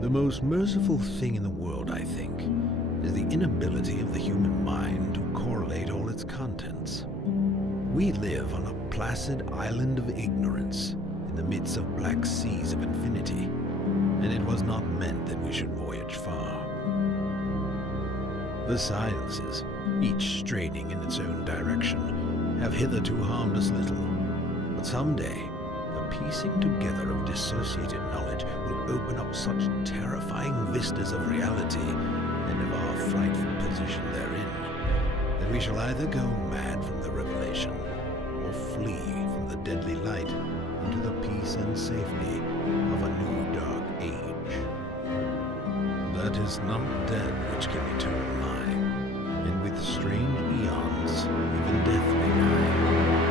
The most merciful thing in the world, I think, is the inability of the human mind to correlate all its contents. We live on a placid island of ignorance in the midst of black seas of infinity, and it was not meant that we should voyage far. The sciences, each straining in its own direction, have hitherto harmed us little, but someday the piecing together of dissociated knowledge will open up such terrifying vistas of reality and of our frightful position therein, that we shall either go mad from the revelation, or flee from the deadly light into the peace and safety of a new dark age. That is not dead which can eternal lie, and with strange eons even death may nigh.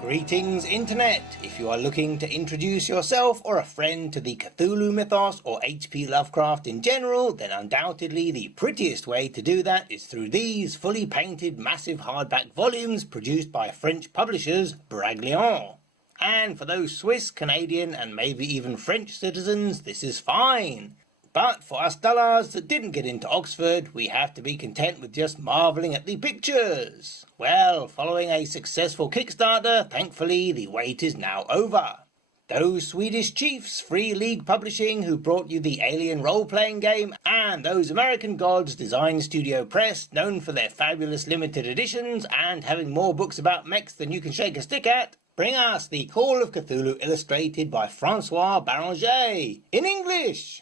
Greetings Internet! If you are looking to introduce yourself or a friend to the Cthulhu mythos or H.P. Lovecraft in general, then undoubtedly the prettiest way to do that is through these fully painted massive hardback volumes produced by French publishers Braglion. And for those Swiss, Canadian and maybe even French citizens, this is fine. But for us dullards that didn't get into Oxford, we have to be content with just marvelling at the pictures. Well, following a successful Kickstarter, thankfully the wait is now over. Those Swedish chiefs, Free League Publishing, who brought you the Alien role-playing game, and those American gods, Design Studio Press, known for their fabulous limited editions and having more books about mechs than you can shake a stick at, bring us the Call of Cthulhu illustrated by François Baranger, in English.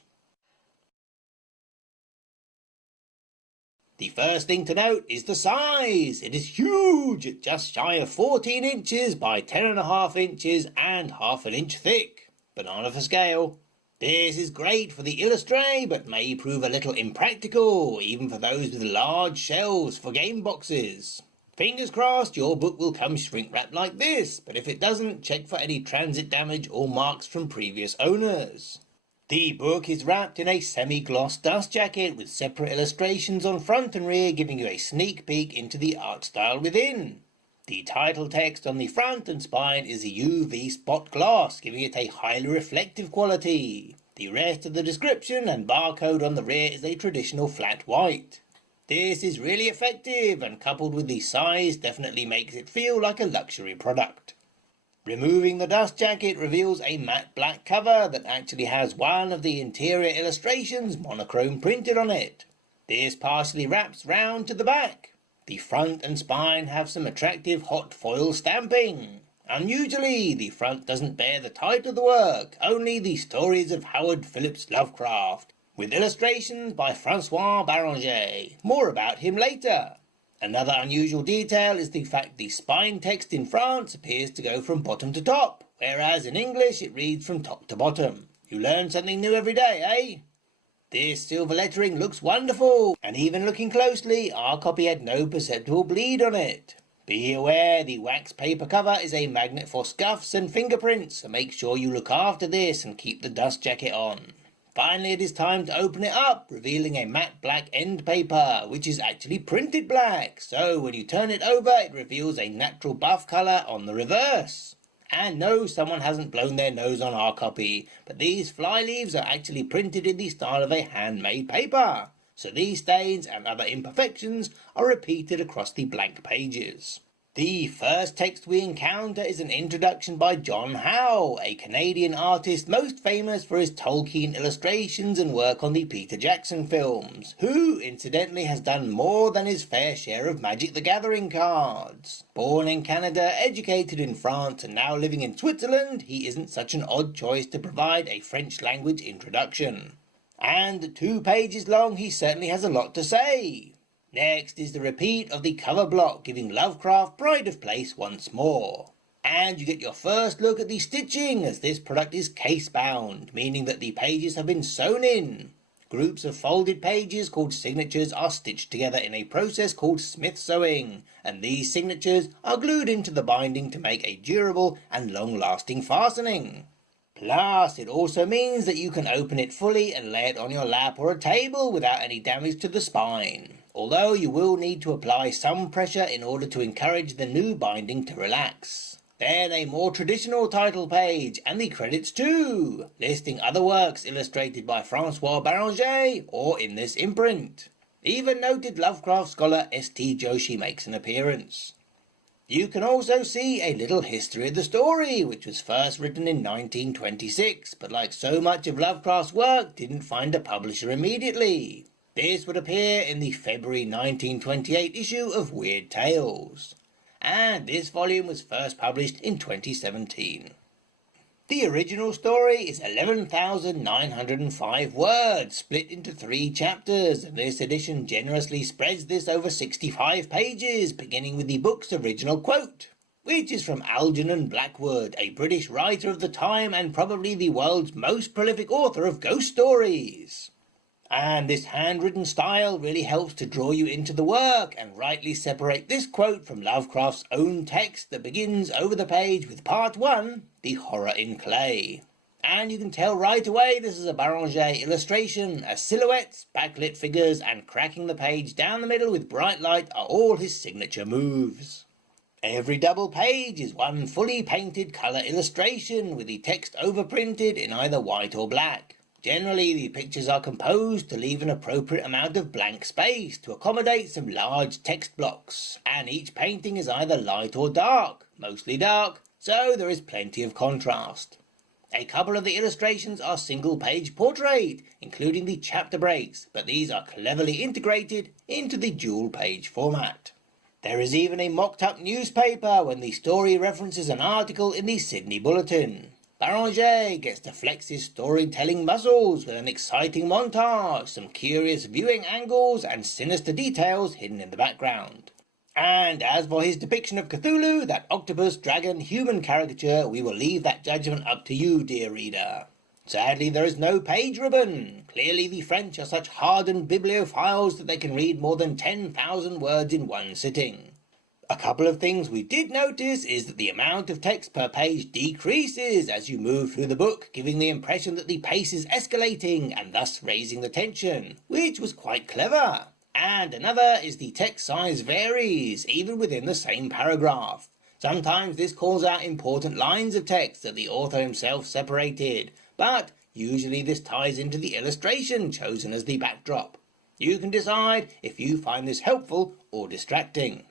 The first thing to note is the size. It is huge, at just shy of 14 inches by 10.5 inches and half an inch thick. Banana for scale. This is great for the illustré, but may prove a little impractical, even for those with large shelves for game boxes. Fingers crossed your book will come shrink wrapped like this, but if it doesn't, check for any transit damage or marks from previous owners. The book is wrapped in a semi-gloss dust jacket with separate illustrations on front and rear, giving you a sneak peek into the art style within. The title text on the front and spine is a UV spot gloss, giving it a highly reflective quality. The rest of the description and barcode on the rear is a traditional flat white. This is really effective, and coupled with the size definitely makes it feel like a luxury product. Removing the dust jacket reveals a matte black cover that actually has one of the interior illustrations monochrome printed on it. This partially wraps round to the back. The front and spine have some attractive hot foil stamping. Unusually, the front doesn't bear the title of the work, only the stories of Howard Phillips Lovecraft, with illustrations by François Baranger. More about him later. Another unusual detail is the fact the spine text in France appears to go from bottom to top, whereas in English it reads from top to bottom. You learn something new every day, eh? This silver lettering looks wonderful, and even looking closely, our copy had no perceptible bleed on it. Be aware the wax paper cover is a magnet for scuffs and fingerprints, so make sure you look after this and keep the dust jacket on. Finally, it is time to open it up, revealing a matte black end paper, which is actually printed black. So when you turn it over, it reveals a natural buff colour on the reverse. And no, someone hasn't blown their nose on our copy, but these fly leaves are actually printed in the style of a handmade paper. So these stains and other imperfections are repeated across the blank pages. The first text we encounter is an introduction by John Howe, a Canadian artist most famous for his Tolkien illustrations and work on the Peter Jackson films, who incidentally has done more than his fair share of Magic the Gathering cards. Born in Canada, educated in France and now living in Switzerland, he isn't such an odd choice to provide a French language introduction. And 2 pages long, he certainly has a lot to say. Next is the repeat of the cover block, giving Lovecraft pride of place once more. And you get your first look at the stitching, as this product is case bound, meaning that the pages have been sewn in. Groups of folded pages called signatures are stitched together in a process called smith sewing, and these signatures are glued into the binding to make a durable and long-lasting fastening. Plus, it also means that you can open it fully and lay it on your lap or a table without any damage to the spine. although you will need to apply some pressure in order to encourage the new binding to relax. Then a more traditional title page, and the credits too, listing other works illustrated by François Baranger or in this imprint. Even noted Lovecraft scholar S.T. Joshi makes an appearance. You can also see a little history of the story, which was first written in 1926, but like so much of Lovecraft's work, didn't find a publisher immediately. This would appear in the February 1928 issue of Weird Tales, and this volume was first published in 2017. The original story is 11,905 words, split into 3 chapters, and this edition generously spreads this over 65 pages, beginning with the book's original quote, which is from Algernon Blackwood, a British writer of the time and probably the world's most prolific author of ghost stories. And this handwritten style really helps to draw you into the work and rightly separate this quote from Lovecraft's own text that begins over the page with Part 1, The Horror in Clay. And you can tell right away this is a Baranger illustration, as silhouettes, backlit figures, and cracking the page down the middle with bright light are all his signature moves. Every double page is one fully painted colour illustration with the text overprinted in either white or black. Generally, the pictures are composed to leave an appropriate amount of blank space to accommodate some large text blocks, and each painting is either light or dark, mostly dark, so there is plenty of contrast. A couple of the illustrations are single-page portrait, including the chapter breaks, but these are cleverly integrated into the dual-page format. There is even a mocked-up newspaper when the story references an article in the Sydney Bulletin. Baranger gets to flex his storytelling muscles with an exciting montage, some curious viewing angles, and sinister details hidden in the background. And as for his depiction of Cthulhu, that octopus, dragon, human caricature, we will leave that judgment up to you, dear reader. Sadly, there is no page ribbon. Clearly the French are such hardened bibliophiles that they can read more than 10,000 words in one sitting. A couple of things we did notice is that the amount of text per page decreases as you move through the book, giving the impression that the pace is escalating and thus raising the tension, which was quite clever. And another is the text size varies, even within the same paragraph. Sometimes this calls out important lines of text that the author himself separated, but usually this ties into the illustration chosen as the backdrop. You can decide if you find this helpful or distracting.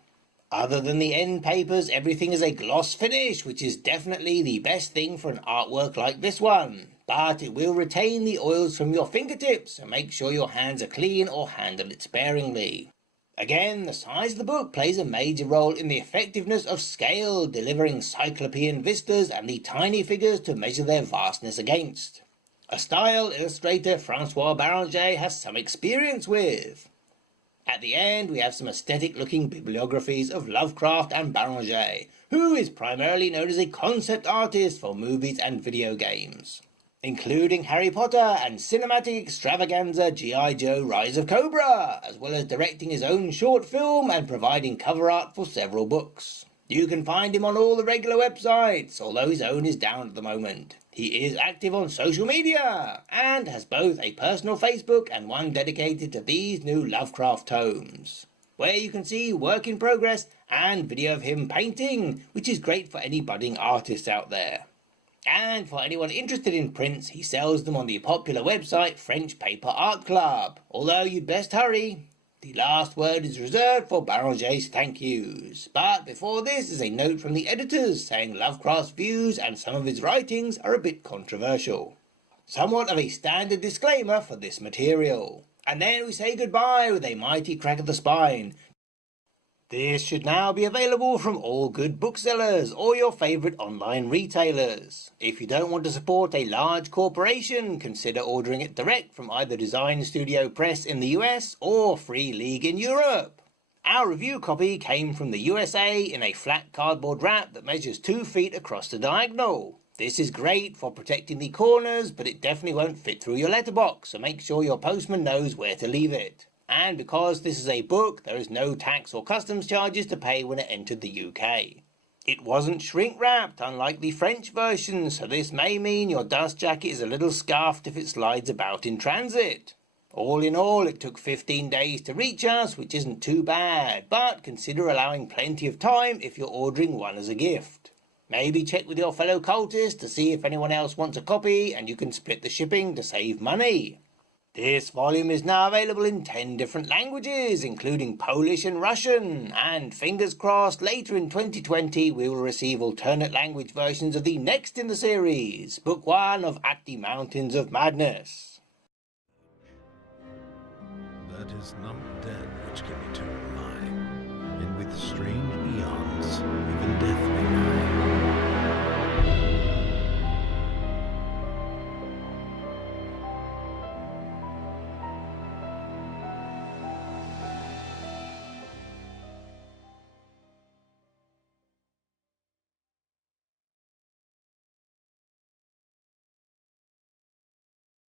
Other than the end papers, everything is a gloss finish, which is definitely the best thing for an artwork like this one. But it will retain the oils from your fingertips, so make sure your hands are clean or handle it sparingly. Again, the size of the book plays a major role in the effectiveness of scale, delivering cyclopean vistas and the tiny figures to measure their vastness against. A style illustrator François Baranger has some experience with. At the end, we have some aesthetic-looking bibliographies of Lovecraft and Baranger, who is primarily known as a concept artist for movies and video games, including Harry Potter and cinematic extravaganza G.I. Joe Rise of Cobra, as well as directing his own short film and providing cover art for several books. You can find him on all the regular websites, although his own is down at the moment. He is active on social media, and has both a personal Facebook and one dedicated to these new Lovecraft tomes, where you can see work in progress and video of him painting, which is great for any budding artists out there. And for anyone interested in prints, he sells them on the popular website French Paper Art Club, although you'd best hurry. The last word is reserved for Baranger's thank yous. But before this is a note from the editors saying Lovecraft's views and some of his writings are a bit controversial. Somewhat of a standard disclaimer for this material. And then we say goodbye with a mighty crack of the spine. This should now be available from all good booksellers or your favourite online retailers. If you don't want to support a large corporation, consider ordering it direct from either Design Studio Press in the US or Free League in Europe. Our review copy came from the USA in a flat cardboard wrap that measures 2 feet across the diagonal. This is great for protecting the corners, but it definitely won't fit through your letterbox, so make sure your postman knows where to leave it. And because this is a book, there is no tax or customs charges to pay when it entered the UK. It wasn't shrink-wrapped, unlike the French version, so this may mean your dust jacket is a little scuffed if it slides about in transit. All in all, it took 15 days to reach us, which isn't too bad, but consider allowing plenty of time if you're ordering one as a gift. Maybe check with your fellow cultists to see if anyone else wants a copy, and you can split the shipping to save money. This volume is now available in 10 different languages, including Polish and Russian, and fingers crossed later in 2020 we will receive alternate language versions of the next in the series, Book 1 of At the Mountains of Madness. That is not dead which can be turned alive, and with strange eons, even death may